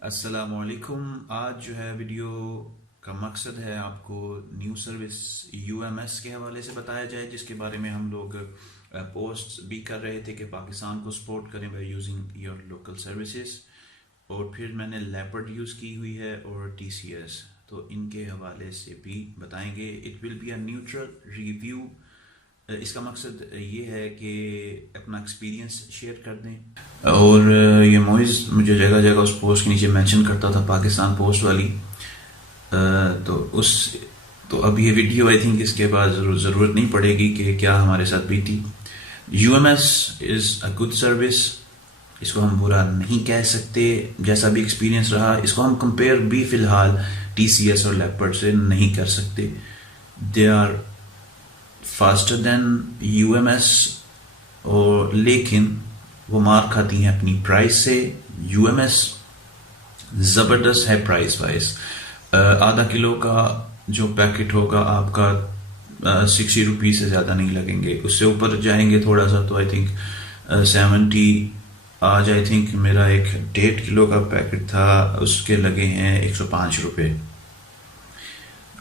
السلام علیکم. آج جو ہے ویڈیو کا مقصد ہے آپ کو new service U M S کے حوالے سے بتایا جائے، جس کے بارے میں ہم لوگ پوسٹ بھی کر رہے تھے کہ پاکستان کو سپورٹ کریں by using your local services. اور پھر میں نے لیپرڈ یوز کی ہوئی ہے اور ٹی سی ایس، تو ان کے حوالے سے بھی بتائیں گے. It will be a neutral review. اس کا مقصد یہ ہے کہ اپنا ایکسپیرینس شیئر کر دیں. اور یہ موئز مجھے جگہ جگہ اس پوسٹ کے نیچے مینشن کرتا تھا، پاکستان پوسٹ والی. تو اب یہ ویڈیو آئی تھنک اس کے بعد ضرورت نہیں پڑے گی کہ کیا ہمارے ساتھ بیتی. U M S is a good service, اس کو ہم برا نہیں کہہ سکتے. جیسا بھی ایکسپیرینس رہا، اس کو ہم کمپیئر بھی فی الحال ٹی سی ایس اور لیپرڈ سے نہیں کر سکتے. They are faster than U M S, اور لیکن وہ مار کھاتی ہیں اپنی پرائس سے. یو ایم ایس زبردست ہے پرائس وائز. آدھا کلو کا جو پیکٹ ہوگا آپ کا 60 روپیز سے زیادہ نہیں لگیں گے. اس سے اوپر جائیں گے تھوڑا سا تو آئی تھنک 70. آج آئی تھنک میرا ایک 1.5 کلو کا پیکٹ تھا، اس کے لگے ہیں 105 روپے.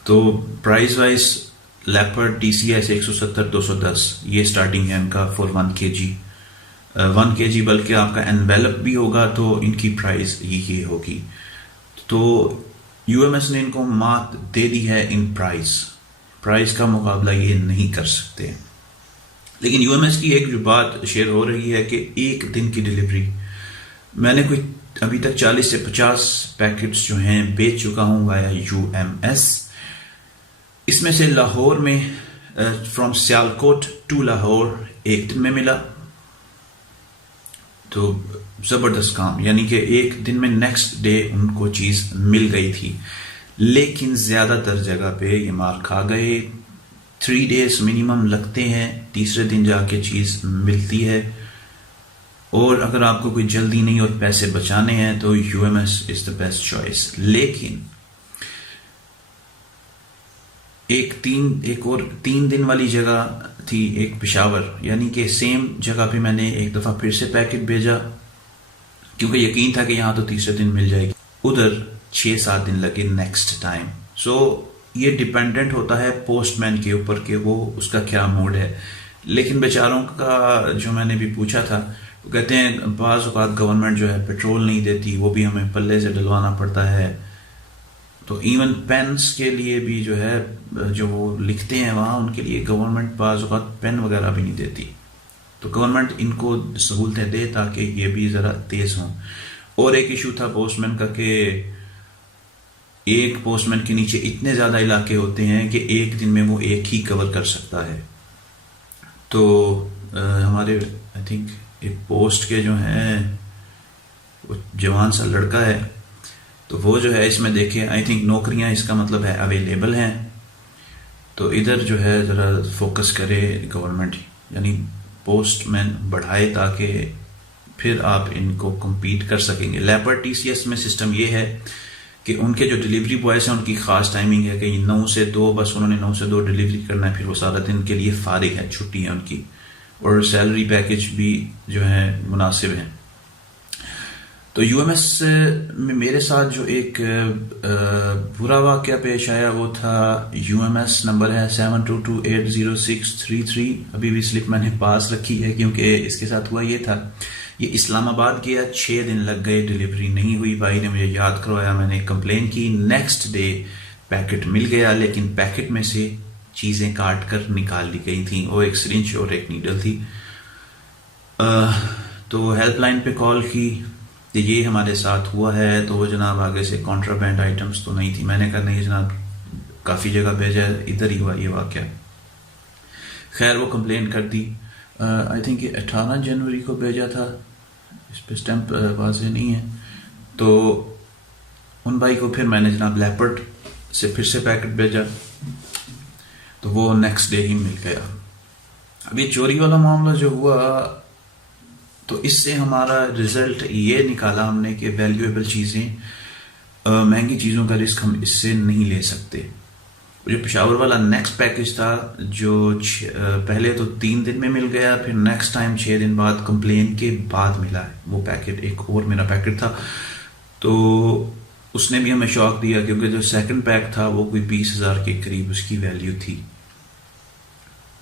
تو price wise Leopard T C S 170 210 یہ سٹارٹنگ ہے ان کا فور 1 kg. 1 kg بلکہ آپ کا انویلپ بھی ہوگا تو ان کی پرائز یہ ہوگی. تو یو ایم ایس نے ان کو مات دے دی ہے ان پرائز کا مقابلہ یہ نہیں کر سکتے. لیکن یو ایم ایس کی ایک جو بات شیئر ہو رہی ہے کہ ایک دن کی ڈیلیوری، میں نے کوئی ابھی تک 40 سے 50 پیکٹس جو ہیں بیچ چکا ہوں وایا یو ایم ایس. اس میں سے لاہور میں فرام سیالکوٹ ٹو لاہور ایک دن میں ملا. تو زبردست کام، یعنی کہ ایک دن میں نیکسٹ ڈے ان کو چیز مل گئی تھی. لیکن زیادہ تر جگہ پہ یہ مار کھا گئے. 3 days منیمم لگتے ہیں، تیسرے دن جا کے چیز ملتی ہے. اور اگر آپ کو کوئی جلدی نہیں اور پیسے بچانے ہیں تو U M S is the best choice. لیکن ایک اور 3 دن والی جگہ تھی، ایک پشاور، یعنی کہ سیم جگہ پہ میں نے ایک دفعہ پھر سے پیکٹ بھیجا کیونکہ یقین تھا کہ یہاں تو تیسرے دن مل جائے گی. ادھر 6-7 دن لگے نیکسٹ ٹائم. سو یہ ڈیپینڈنٹ ہوتا ہے پوسٹ مین کے اوپر کہ وہ اس کا کیا موڈ ہے. لیکن بیچاروں کا جو میں نے بھی پوچھا تھا، وہ کہتے ہیں بعض اوقات گورنمنٹ جو ہے پیٹرول نہیں دیتی، وہ بھی ہمیں پلے سے ڈلوانا پڑتا ہے. تو ایون پینس کے لیے بھی جو ہے جو وہ لکھتے ہیں وہاں، ان کے لیے گورنمنٹ بعض اوقات پین وغیرہ بھی نہیں دیتی. تو گورنمنٹ ان کو سہولتیں دے تاکہ یہ بھی ذرا تیز ہوں. اور ایک ایشو تھا پوسٹ مین کا کہ ایک پوسٹ مین کے نیچے اتنے زیادہ علاقے ہوتے ہیں کہ ایک دن میں وہ ایک ہی کور کر سکتا ہے. تو ہمارے آئی تھنک ایک پوسٹ کے جو ہیں وہ جوان سا لڑکا ہے، تو وہ جو ہے اس میں دیکھیں آئی تھنک نوکریاں اس کا مطلب ہے اویلیبل ہیں. تو ادھر جو ہے ذرا فوکس کرے گورنمنٹ، یعنی پوسٹ مین بڑھائے تاکہ پھر آپ ان کو کمپیٹ کر سکیں گے. لیپرڈ ٹی سی ایس میں سسٹم یہ ہے کہ ان کے جو ڈیلیوری بوائز ہیں ان کی خاص ٹائمنگ ہے کہ 9 سے 2، بس انہوں نے 9 سے 2 ڈیلیوری کرنا ہے، پھر وہ سارا دن کے لیے فارغ ہے، چھٹی ہے ان کی. اور سیلری پیکج بھی جو ہے مناسب ہے. تو یو ایم ایس میں میرے ساتھ جو ایک برا واقعہ پیش آیا وہ تھا، یو ایم ایس نمبر ہے 72280633. ابھی بھی سلپ میں نے پاس رکھی ہے کیونکہ اس کے ساتھ ہوا یہ تھا، یہ اسلام آباد گیا، 6 دن لگ گئے، ڈیلیوری نہیں ہوئی. بھائی نے مجھے یاد کروایا، میں نے کمپلین کی. نیکسٹ ڈے پیکٹ مل گیا، لیکن پیکٹ میں سے چیزیں کاٹ کر نکال لی گئی تھیں. وہ ایک سرنج اور ایک نیڈل تھی. تو ہیلپ لائن پہ کال کی کہ یہ ہمارے ساتھ ہوا ہے. تو وہ جناب آگے سے کانٹرابینڈ آئٹمس تو نہیں تھی. میں نے کہا نہیں جناب، کافی جگہ بھیجا ہے، ادھر ہی ہوا یہ واقعہ. خیر وہ کمپلین کر دی. آئی تھنک 18 جنوری کو بھیجا تھا، اس پہ اسٹیمپ واضح نہیں ہے. تو ان بھائی کو پھر میں نے جناب لیپرڈ سے پھر سے پیکٹ بھیجا، تو وہ نیکسٹ ڈے ہی مل گیا. ابھی چوری والا معاملہ جو ہوا، تو اس سے ہمارا رزلٹ یہ نکالا ہم نے کہ ویلیویبل چیزیں، مہنگی چیزوں کا رسک ہم اس سے نہیں لے سکتے. جو پشاور والا نیکسٹ پیکج تھا، جو پہلے تو 3 دن میں مل گیا، پھر نیکسٹ ٹائم 6 دن بعد کمپلین کے بعد ملا ہے وہ پیکٹ. ایک اور میرا پیکٹ تھا تو اس نے بھی ہمیں شوق دیا کیونکہ جو سیکنڈ پیک تھا وہ کوئی 20,000 کے قریب اس کی ویلیو تھی.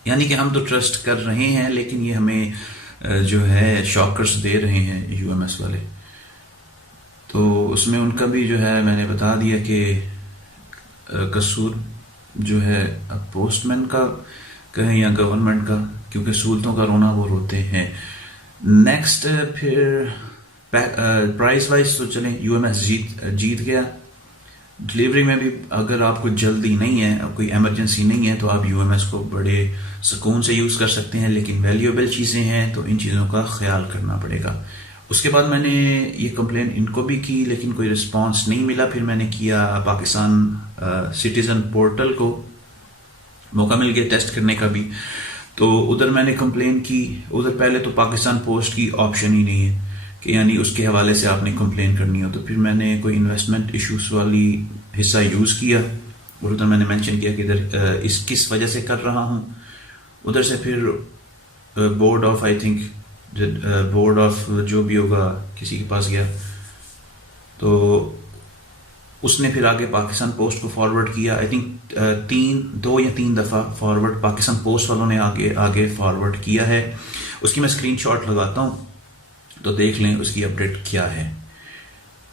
یعنی کہ ہم تو ٹرسٹ کر رہے ہیں لیکن یہ ہمیں جو ہے شاکرز دے رہے ہیں یو ایم ایس والے. تو اس میں ان کا بھی جو ہے میں نے بتا دیا کہ قصور جو ہے اب پوسٹ مین کا کہیں یا گورنمنٹ کا، کیونکہ سہولتوں کا رونا وہ روتے ہیں. نیکسٹ پھر پرائز وائز تو چلیں یو ایم ایس جیت گیا. ڈلیوری میں بھی اگر آپ کو جلدی نہیں ہے، کوئی ایمرجنسی نہیں ہے، تو آپ یو ایم ایس کو بڑے سکون سے یوز کر سکتے ہیں، لیکن ویلیوبل چیزیں ہیں تو ان چیزوں کا خیال کرنا پڑے گا. اس کے بعد میں نے یہ کمپلین ان کو بھی کی لیکن کوئی رسپانس نہیں ملا. پھر میں نے کیا پاکستان سٹیزن پورٹل کو، موقع مل گیا ٹیسٹ کرنے کا بھی. تو ادھر میں نے کمپلین کی. ادھر پہلے تو پاکستان پوسٹ کی آپشن ہی نہیں ہے کہ یعنی اس کے حوالے سے آپ نے کمپلین کرنی ہو. تو پھر میں نے کوئی انویسٹمنٹ ایشوز والی حصہ یوز کیا اور ادھر میں نے مینشن کیا کہ ادھر اس کس وجہ سے کر رہا ہوں. ادھر سے پھر board of I think board of جو بھی ہوگا کسی کے پاس گیا تو اس نے پھر آگے پاکستان پوسٹ کو فارورڈ کیا. آئی تھنک 2 یا 3 دفعہ فارورڈ پاکستان پوسٹ والوں نے آگے فارورڈ کیا ہے. اس کی میں اسکرین شاٹ لگاتا ہوں تو دیکھ لیں اس کی اپڈیٹ کیا ہے.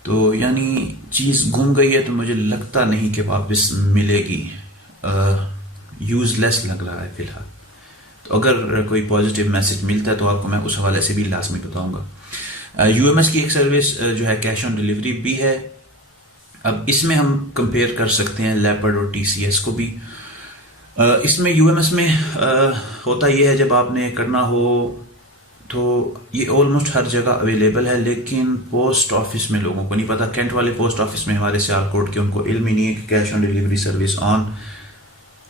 تو یعنی چیز گم گئی ہے تو مجھے لگتا نہیں کہ واپس ملے گی. یوز لیس لگ رہا ہے فی الحال. تو اگر کوئی پازیٹیو میسج ملتا ہے تو آپ کو میں اس حوالے سے بھی لازمی بتاؤں گا. یو ایم ایس کی ایک سروس جو ہے کیش آن ڈلیوری بھی ہے. اب اس میں ہم کمپیئر کر سکتے ہیں لیپرڈ اور ٹی سی ایس کو بھی. اس میں یو ایم ایس میں ہوتا یہ ہے جب آپ نے کرنا ہو تو یہ آلموسٹ ہر جگہ اویلیبل ہے، لیکن پوسٹ آفس میں لوگوں کو نہیں پتا. کینٹ والے پوسٹ آفس میں ہمارے سیالکوٹ کے ان کو علم ہی نہیں ہے کہ cash on delivery service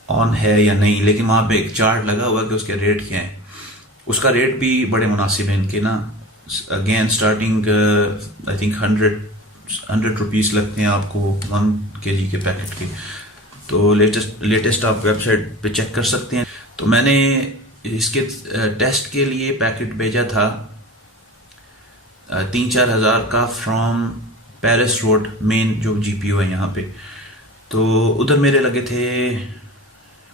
on ہے یا نہیں. لیکن وہاں پہ ایک چارٹ لگا ہوا ہے کہ اس کے ریٹ کیا ہیں. اس کا ریٹ بھی بڑے مناسب ہیں ان کے نا. Again starting I think 100 rupees لگتے ہیں آپ کو 1 kg کے پیکٹ کے. تو لیٹسٹ آپ ویب سائٹ پہ چیک کر سکتے ہیں. تو میں نے اس کے ٹیسٹ کے لیے پیکٹ بھیجا تھا 3-4 ہزار کا فرام پیرس روڈ مین جو جی پی او ہے یہاں پہ. تو ادھر میرے لگے تھے،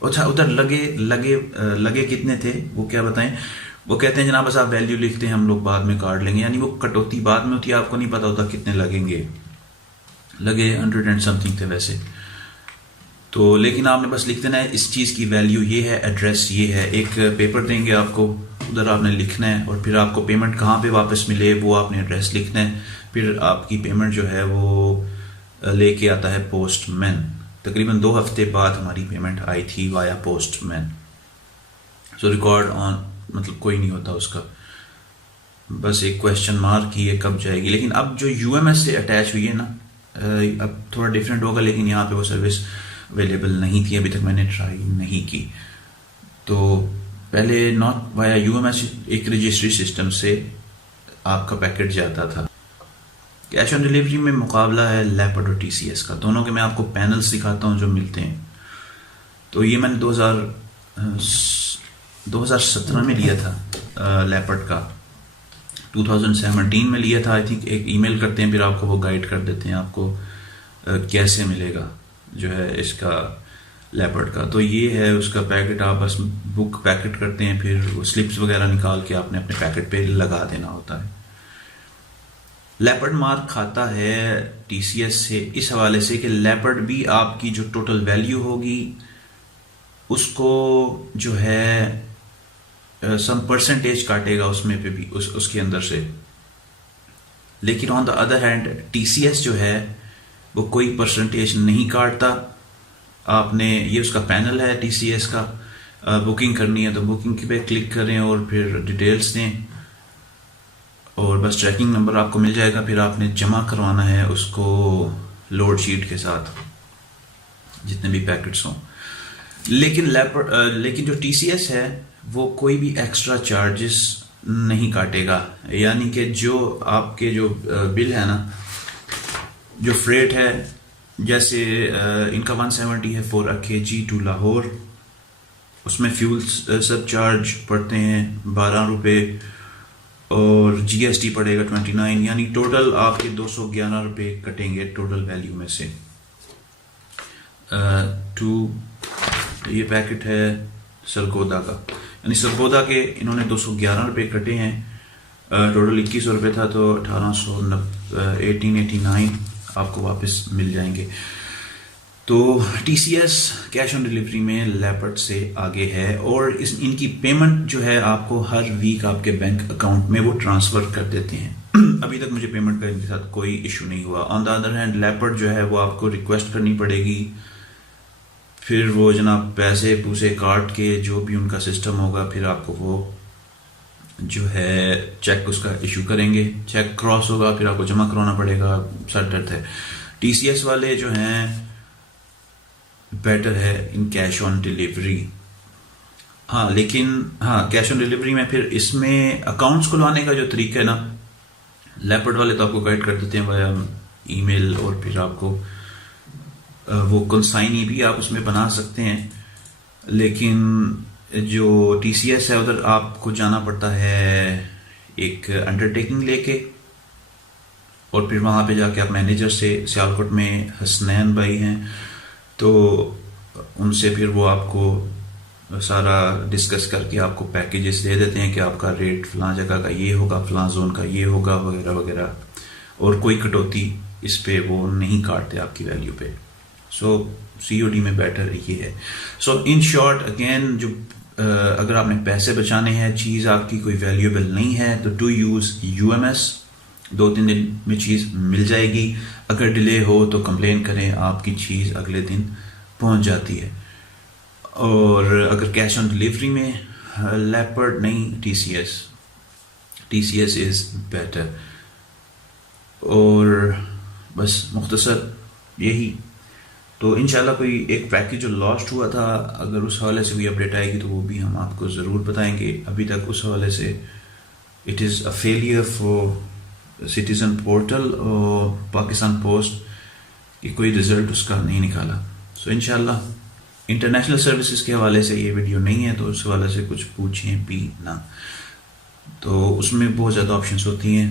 اچھا ادھر لگے کتنے تھے وہ کیا بتائیں. وہ کہتے ہیں جناب بس آپ ویلیو لکھتے ہیں ہم لوگ بعد میں کاٹ لیں گے. یعنی وہ کٹوتی بعد میں ہوتی ہے، آپ کو نہیں پتا ہوتا کتنے لگیں گے. لگے 100 اینڈ سم تھنگ تھے ویسے. تو لیکن آپ نے بس لکھ دینا ہے اس چیز کی ویلیو یہ ہے، ایڈریس یہ ہے. ایک پیپر دیں گے آپ کو، ادھر آپ نے لکھنا ہے اور پھر آپ کو پیمنٹ کہاں پہ واپس ملے وہ آپ نے ایڈریس لکھنا ہے. پھر آپ کی پیمنٹ جو ہے وہ لے کے آتا ہے پوسٹ مین. تقریباً 2 ہفتے بعد ہماری پیمنٹ آئی تھی وایا پوسٹ مین. سو ریکارڈ آن مطلب کوئی نہیں ہوتا اس کا، بس ایک کویشچن مارک کی ہے کب جائے گی. لیکن اب جو یو ایم ایس سے اٹیچ ہوئی ہے نا، اب تھوڑا ڈفرینٹ ہوگا، لیکن یہاں پہ وہ سروس اویلیبل نہیں تھی ابھی تک، میں نے ٹرائی نہیں کی. تو پہلے ناٹ وایا یو ایم ایس ایک رجسٹری سسٹم سے آپ کا پیکٹ جاتا تھا. کیش آن ڈلیوری میں مقابلہ ہے لیپرڈ اور ٹی سی ایس کا. دونوں کے میں آپ کو پینلز دکھاتا ہوں جو ملتے ہیں. تو یہ میں نے 2017 میں لیا تھا لیپرڈ کا. 2017 میں لیا تھا. آئی تھنک ایک ای میل کرتے ہیں پھر آپ کو وہ گائیڈ کر دیتے ہیں آپ کو کیسے ملے گا جو ہے اس کا لیپرڈ کا. تو یہ ہے اس کا پیکٹ. آپ بس بک پیکٹ کرتے ہیں، پھر وہ سلپس وغیرہ نکال کے آپ نے اپنے پیکٹ پہ لگا دینا ہوتا ہے. لیپرڈ مارک کھاتا ہے ٹی سی ایس سے اس حوالے سے کہ لیپرڈ بھی آپ کی جو ٹوٹل ویلیو ہوگی اس کو جو ہے سم پرسنٹیج کاٹے گا اس میں پہ بھی اس کے اندر سے. لیکن on the other hand T C S جو ہے وہ کوئی پرسنٹیج نہیں کاٹتا. آپ نے یہ اس کا پینل ہے ٹی سی ایس کا. بکنگ کرنی ہے تو بکنگ پہ کلک کریں اور پھر ڈیٹیلز دیں اور بس ٹریکنگ نمبر آپ کو مل جائے گا. پھر آپ نے جمع کروانا ہے اس کو لوڈ شیٹ کے ساتھ جتنے بھی پیکٹس ہوں. لیکن جو ٹی سی ایس ہے وہ کوئی بھی ایکسٹرا چارجز نہیں کاٹے گا. یعنی کہ جو آپ کے جو بل ہے نا، جو فریٹ ہے، جیسے ان کا 170 ہے فور اے کے جی ٹو لاہور، اس میں فیول سب چارج پڑتے ہیں 12 روپے. اور جی ایس ٹی پڑے گا 29، یعنی ٹوٹل آپ کے 211 روپے کٹیں گے ٹوٹل ویلیو میں سے. یہ پیکٹ ہے سرگودا کا، یعنی سرگودا کے انہوں نے 211 روپے کٹے ہیں. ٹوٹل 2100 روپے تھا تو 1889 آپ کو واپس مل جائیں گے. تو T C S cash on delivery میں لیپرڈ سے آگے ہے، اور ان کی پیمنٹ جو ہے آپ کو ہر ویک آپ کے بینک اکاؤنٹ میں وہ ٹرانسفر کر دیتے ہیں. ابھی تک مجھے پیمنٹ کا ان کے ساتھ کوئی ایشو نہیں ہوا. آن دا ادر ہینڈ لیپرڈ جو ہے وہ آپ کو ریکویسٹ کرنی پڑے گی، پھر وہ جناب پیسے پوسے کاٹ کے جو بھی ان کا سسٹم ہوگا پھر آپ کو وہ جو ہے چیک اس کا ایشو کریں گے. چیک کراس ہوگا پھر آپ کو جمع کرانا پڑے گا. سر درد ہے. ٹی سی ایس والے جو ہیں بیٹر ہے ان کیش آن ڈلیوری. ہاں لیکن کیش آن ڈلیوری میں پھر اس میں اکاؤنٹس کھلوانے کا جو طریقہ ہے نا، لیپرڈ والے تو آپ کو گائیڈ کر دیتے ہیں وایا ای میل، اور پھر آپ کو وہ کنسائنی بھی آپ اس میں بنا سکتے ہیں. لیکن جو ٹی سی ایس ہے ادھر آپ کو جانا پڑتا ہے ایک انڈر ٹیکنگ لے کے، اور پھر وہاں پہ جا کے آپ مینیجر سے، سیالکوٹ میں حسنین بھائی ہیں تو ان سے پھر وہ آپ کو سارا ڈسکس کر کے آپ کو پیکیجز دے دیتے ہیں کہ آپ کا ریٹ فلاں جگہ کا یہ ہوگا، فلاں زون کا یہ ہوگا، وغیرہ وغیرہ، اور کوئی کٹوتی اس پہ وہ نہیں کاٹتے آپ کی ویلیو پہ. سو سی او ڈی میں بیٹر یہ ہے. سو ان شارٹ اگین، جو اگر آپ نے پیسے بچانے ہیں، چیز آپ کی کوئی ویلیوبل نہیں ہے تو do use U M S. 2-3 دن میں چیز مل جائے گی. اگر ڈیلے ہو تو کمپلین کریں، آپ کی چیز اگلے دن پہنچ جاتی ہے. اور اگر کیش آن ڈلیوری میں لیپرڈ نہیں، T C S is better. اور بس مختصر یہی. تو انشاءاللہ کوئی ایک پیکیج جو لاسٹ ہوا تھا، اگر اس حوالے سے کوئی اپڈیٹ آئے گی تو وہ بھی ہم آپ کو ضرور بتائیں گے. ابھی تک اس حوالے سے it is a failure for citizen portal اور پاکستان پوسٹ کہ کوئی رزلٹ اس کا نہیں نکالا. سو انشاءاللہ انٹرنیشنل سروسز کے حوالے سے یہ ویڈیو نہیں ہے، تو اس حوالے سے کچھ پوچھیں بھی نہ. تو اس میں بہت زیادہ آپشنس ہوتی ہیں،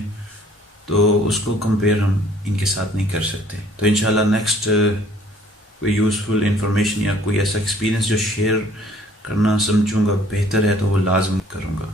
تو اس کو کمپیئر ہم ان کے ساتھ نہیں کر سکتے. تو انشاءاللہ نیکسٹ کوئی یوزفل انفارمیشن یا کوئی ایسا ایکسپیرینس جو شیئر کرنا سمجھوں گا بہتر ہے تو وہ لازم کروں گا.